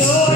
Hallelujah.